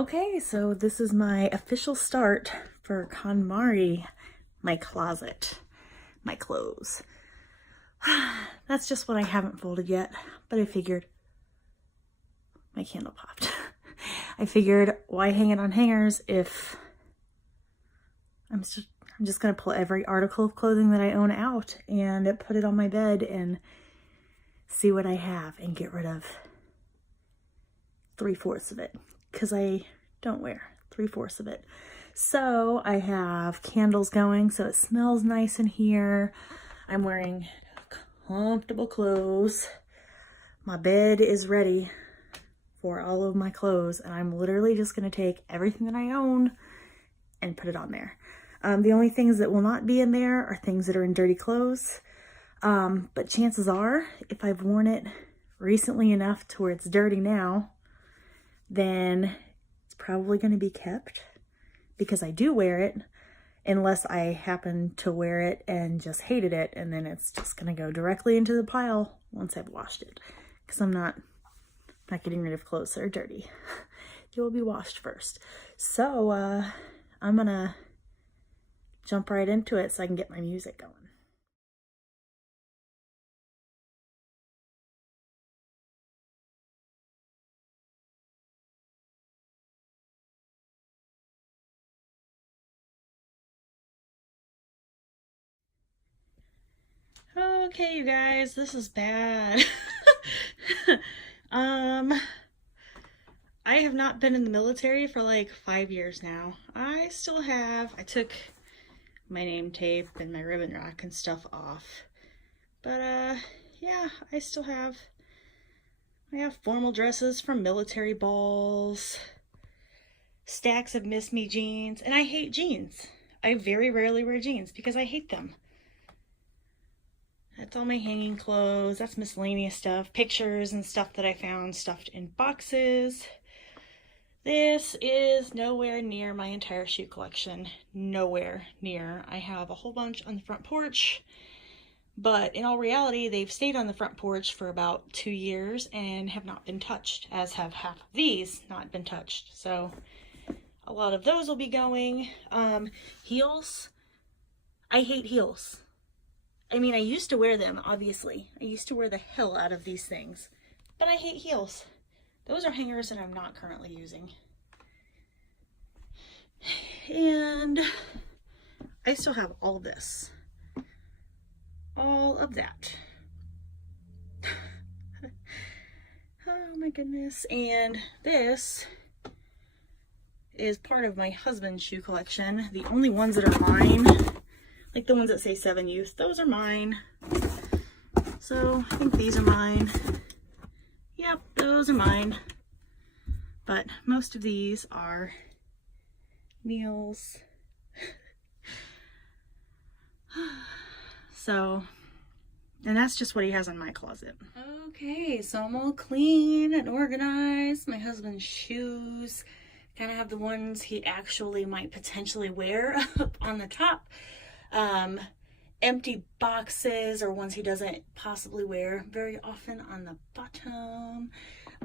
Okay, so this is my official start for Kon Marie, my closet, my clothes. That's just what I haven't folded yet, but I figured my candle popped. I figured why hang it on hangers if I'm just gonna pull every article of clothing that I own out and put it on my bed and see what I have and get rid of 3/4 of it, because I don't wear 3/4 of it. So I have candles going so it smells nice in here. I'm wearing comfortable clothes. My bed is ready for all of my clothes, and I'm literally just going to take everything that I own and put it on there. The only things that will not be in there are things that are in dirty clothes. But chances are, if I've worn it recently enough to where it's dirty now, then it's probably going to be kept because I do wear it, unless I happen to wear it and just hated it, and then it's just going to go directly into the pile once I've washed it, because I'm not getting rid of clothes that are dirty. They will be washed first. So I'm going to jump right into it so I can get my music going. Okay, you guys, this is bad. I have not been in the military for like 5 years now. I took my name tape and my ribbon rack and stuff off. But yeah, I have formal dresses from military balls, stacks of Miss Me jeans, and I hate jeans. I very rarely wear jeans because I hate them. That's all my hanging clothes. That's miscellaneous stuff, pictures and stuff that I found stuffed in boxes. This is nowhere near my entire shoe collection. Nowhere near. I have a whole bunch on the front porch, but in all reality, they've stayed on the front porch for about 2 years and have not been touched, as have half of these not been touched. So a lot of those will be going. Heels. I hate heels. I mean, I used to wear them, obviously. I used to wear the hell out of these things, but I hate heels. Those are hangers that I'm not currently using. And I still have all this. All of that. Oh my goodness. And this is part of my husband's shoe collection. The only ones that are mine, like the ones that say 7 Youth, those are mine. So I think these are mine. Yep, those are mine. But most of these are Neil's. So, and that's just what he has in my closet. Okay, so I'm all clean and organized. My husband's shoes kind of have the ones he actually might potentially wear up on the top. Empty boxes or ones he doesn't possibly wear very often on the bottom.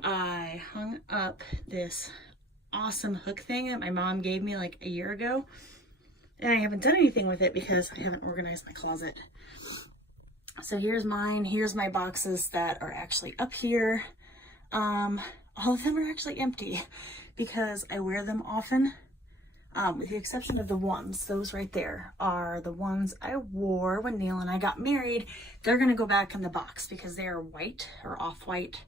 I hung up this awesome hook thing that my mom gave me like a year ago, and I haven't done anything with it because I haven't organized my closet. So here's mine. Here's my boxes that are actually up here. All of them are actually empty because I wear them often. With the exception of the ones, those right there are the ones I wore when Neil and I got married. They're going to go back in the box because they are white or off-white,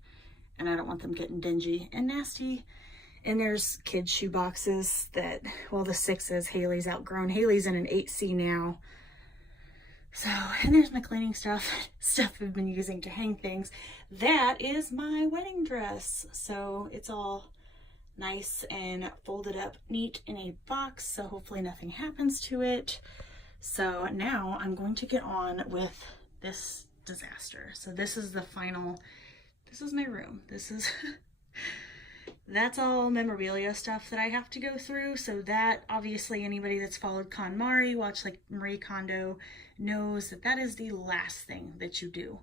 and I don't want them getting dingy and nasty. And there's kids' shoe boxes that, well, the 6s, Haley's outgrown. Haley's in an 8C now. So, and there's my cleaning stuff, stuff I've been using to hang things. That is my wedding dress. So it's all nice and folded up neat in a box, so hopefully nothing happens to it. So now I'm going to get on with this disaster. So this is the final, this is my room. This is, that's all memorabilia stuff that I have to go through. So that, obviously anybody that's followed Kon Marie, watched like Marie Kondo, knows that that is the last thing that you do.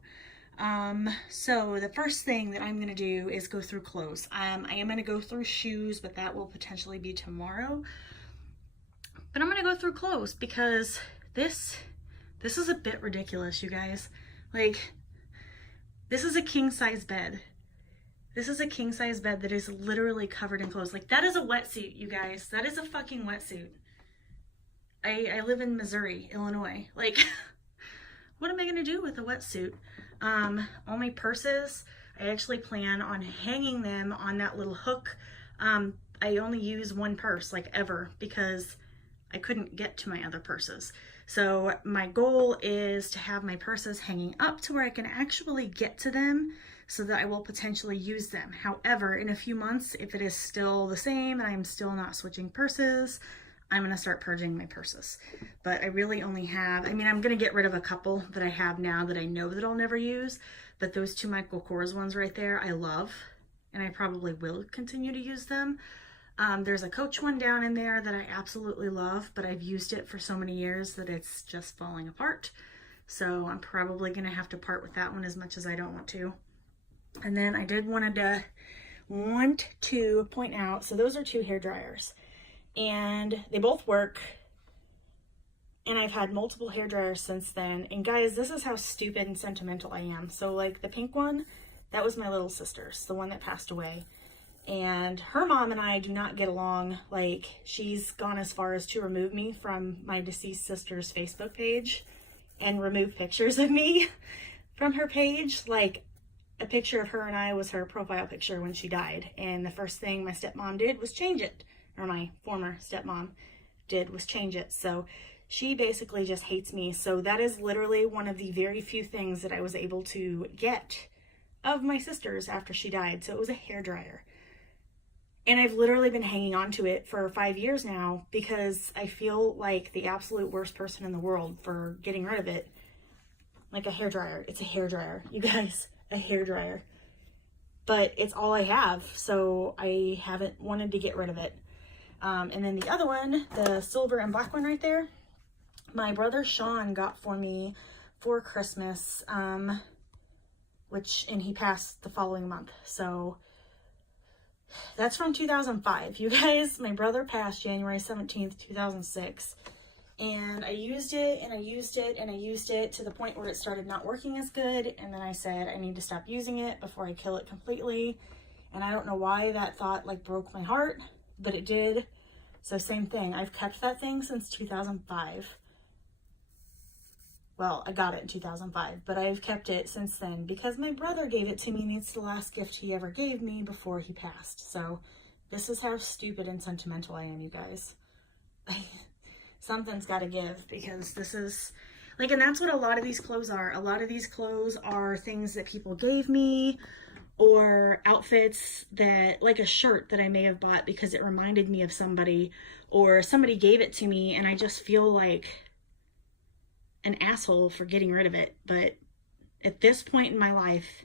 So the first thing that I'm going to do is go through clothes. I am going to go through shoes, but that will potentially be tomorrow. But I'm going to go through clothes because this is a bit ridiculous, you guys. Like, this is a king size bed. This is a king size bed that is literally covered in clothes. Like, that is a wetsuit, you guys. That is a fucking wetsuit. I live in Missouri, Illinois. Like, what am I going to do with a wetsuit? All my purses, I actually plan on hanging them on that little hook. I only use one purse, like, ever, because I couldn't get to my other purses. So my goal is to have my purses hanging up to where I can actually get to them so that I will potentially use them. However, in a few months, if it is still the same and I'm still not switching purses, I'm going to start purging my purses. But I really only have, I'm going to get rid of a couple that I have now that I know that I'll never use. But those two Michael Kors ones right there, I love. And I probably will continue to use them. There's a Coach one down in there that I absolutely love, but I've used it for so many years that it's just falling apart. So I'm probably going to have to part with that one as much as I don't want to. And then I did want to point out, so those are two hair dryers. And they both work, and I've had multiple hair dryers since then. And guys, this is how stupid and sentimental I am. So like the pink one, that was my little sister's, the one that passed away. And her mom and I do not get along. Like, she's gone as far as to remove me from my deceased sister's Facebook page and remove pictures of me from her page. Like, a picture of her and I was her profile picture when she died. And the first thing my stepmom did was change it. Or my former stepmom did was change it. So she basically just hates me. So that is literally one of the very few things that I was able to get of my sister's after she died. So it was a hairdryer. And I've literally been hanging on to it for 5 years now because I feel like the absolute worst person in the world for getting rid of it. Like a hairdryer. It's a hairdryer, you guys. A hairdryer. But it's all I have. So I haven't wanted to get rid of it. And then the other one, the silver and black one right there, my brother Sean got for me for Christmas, and he passed the following month. So that's from 2005. You guys, my brother passed January 17th, 2006. And I used it and I used it and I used it to the point where it started not working as good. And then I said, I need to stop using it before I kill it completely. And I don't know why that thought like broke my heart, but it did. So same thing. I've kept that thing since 2005. Well, I got it in 2005, but I've kept it since then because my brother gave it to me and it's the last gift he ever gave me before he passed. So this is how stupid and sentimental I am, you guys. Something's got to give because this is like, and that's what a lot of these clothes are. A lot of these clothes are things that people gave me, or outfits that, like a shirt that I may have bought because it reminded me of somebody, or somebody gave it to me and I just feel like an asshole for getting rid of it. But at this point in my life,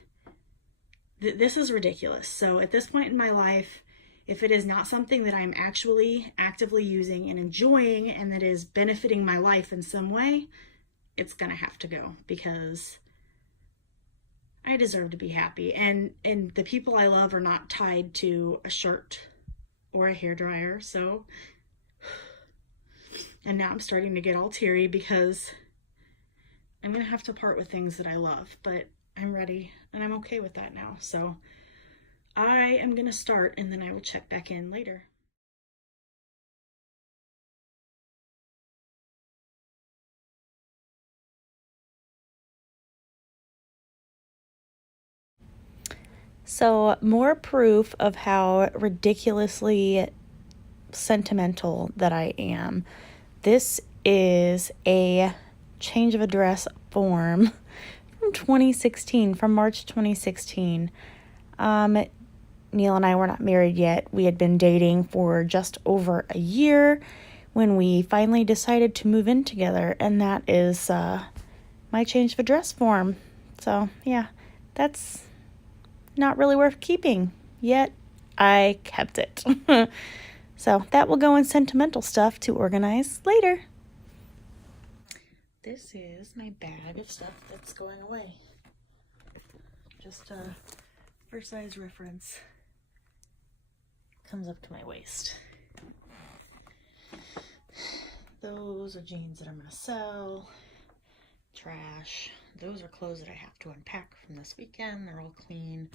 this is ridiculous. So at this point in my life, if it is not something that I'm actually actively using and enjoying and that is benefiting my life in some way, it's gonna have to go because I deserve to be happy. And the people I love are not tied to a shirt or a hairdryer. So, and now I'm starting to get all teary because I'm going to have to part with things that I love, but I'm ready and I'm okay with that now. So I am going to start and then I will check back in later. So, more proof of how ridiculously sentimental that I am. This is a change of address form from 2016, from March 2016. Neil and I were not married yet. We had been dating for just over a year when we finally decided to move in together, and that is my change of address form. So, yeah, that's not really worth keeping, yet I kept it. So that will go in sentimental stuff to organize later. This is my bag of stuff that's going away. just for size reference. Comes up to my waist. Those are jeans that I'm gonna sell. Trash. Those are clothes that I have to unpack from this weekend. They're all clean.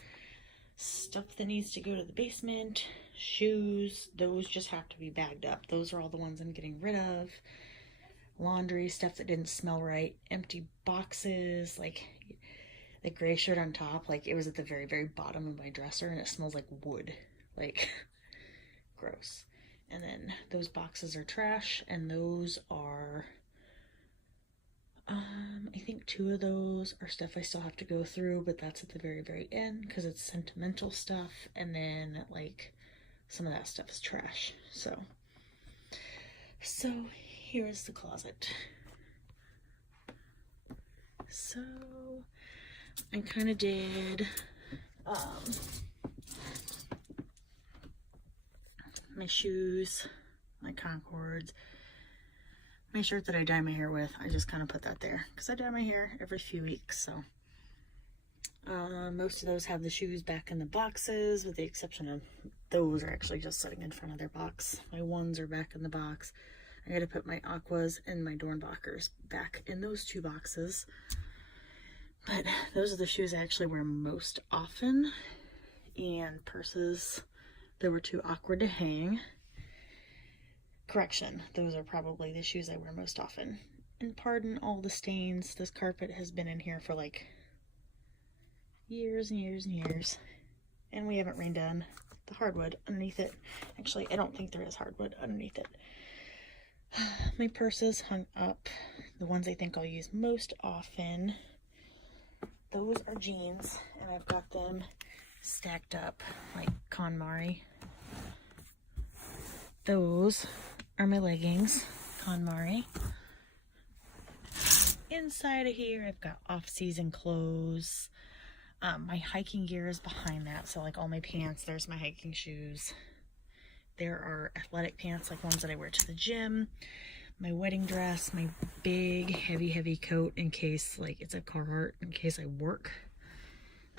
Stuff that needs to go to the basement. Shoes. Those just have to be bagged up. Those are all the ones I'm getting rid of. Laundry, stuff that didn't smell right. Empty boxes. Like the gray shirt on top. Like it was at the very, very bottom of my dresser and it smells like wood. Like gross. And then those boxes are trash, and those are, I think 2 of those are stuff I still have to go through, but that's at the very, very end because it's sentimental stuff, and then like some of that stuff is trash. So here's the closet. So I kind of did, my shoes, my Concords, my shirt that I dye my hair with. I just kind of put that there because I dye my hair every few weeks. So most of those have the shoes back in the boxes, with the exception of those are actually just sitting in front of their box. My ones are back in the box. I got to put my Aquas and my Dornbachers back in those 2 boxes. But those are the shoes I actually wear most often. And purses. They were too awkward to hang. Correction, those are probably the shoes I wear most often. And pardon all the stains. This carpet has been in here for like years and years and years. And we haven't redone the hardwood underneath it. Actually, I don't think there is hardwood underneath it. My purses hung up. The ones I think I'll use most often. Those are jeans, and I've got them stacked up like Kon Marie. Those are my leggings, Kon Marie. Inside of here, I've got off-season clothes. My hiking gear is behind that, so like all my pants, there's my hiking shoes. There are athletic pants, like ones that I wear to the gym. My wedding dress, my big, heavy coat in case, like, it's a Carhartt, in case I work.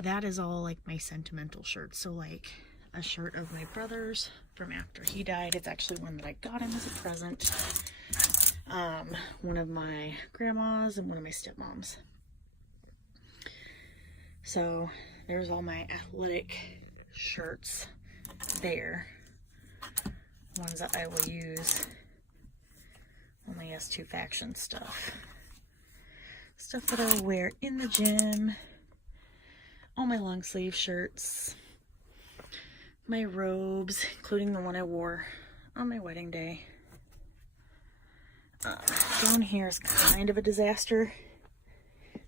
That is all like my sentimental shirts. So like a shirt of my brother's from after he died. It's actually one that I got him as a present. One of my grandma's and one of my stepmom's. So there's all my athletic shirts there. Ones that I will use. All my S2 faction stuff. Stuff that I will wear in the gym. All my long sleeve shirts. My robes, including the one I wore on my wedding day. Down here is kind of a disaster.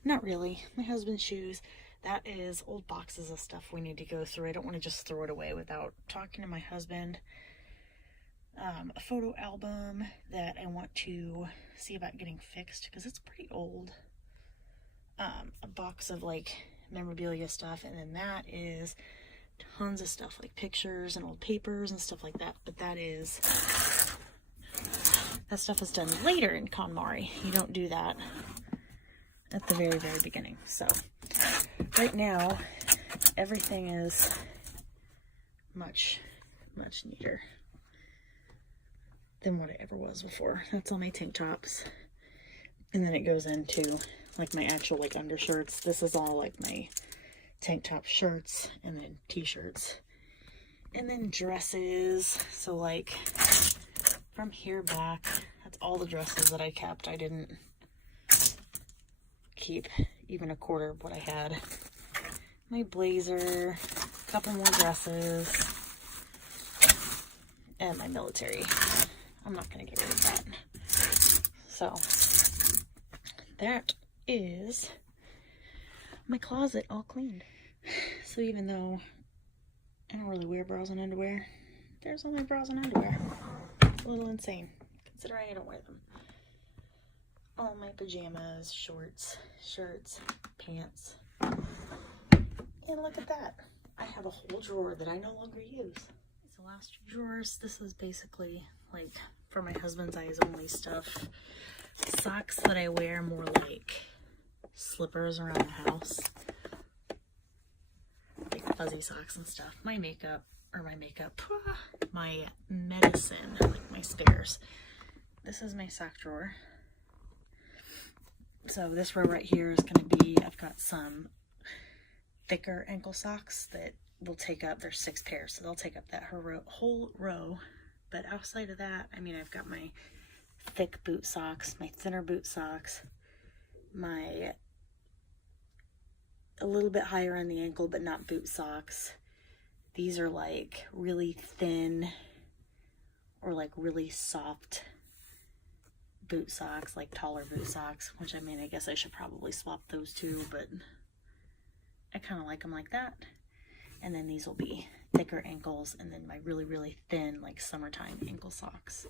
Not really. My husband's shoes. That is old boxes of stuff we need to go through. I don't want to just throw it away without talking to my husband. A photo album that I want to see about getting fixed because it's pretty old. A box of like memorabilia stuff, and then that is tons of stuff like pictures and old papers and stuff like that. But that stuff is done later in Kon Marie. You don't do that at the very, very beginning. So right now everything is much neater than what it ever was before. That's all my tank tops, and then it goes into like my actual like undershirts. This is all like my tank top shirts, and then t-shirts, and then dresses. So like from here back, that's all the dresses that I kept. I didn't keep even a quarter of what I had. My blazer, a couple more dresses, and my military. I'm not going to get rid of that. So that is my closet all cleaned. So even though I don't really wear bras and underwear, there's all my bras and underwear. It's a little insane considering I don't wear them. All my pajamas, shorts, shirts, pants. And look at that. I have a whole drawer that I no longer use. It's the last 2 drawers. This is basically like for my husband's eyes only stuff. Socks that I wear more like slippers around the house. fuzzy socks and stuff. My makeup, my medicine, like my spares. This is my sock drawer. So this row right here is going to be, I've got some thicker ankle socks that will take up, there's 6 pairs, so they'll take up that whole row. But outside of that, I mean, I've got my thick boot socks, my thinner boot socks, my a little bit higher on the ankle but not boot socks. These are like really thin or like really soft boot socks, like taller boot socks, which I mean, I guess I should probably swap those two, but I kind of like them like that. And then these will be thicker ankles, and then my really, really thin, like summertime ankle socks.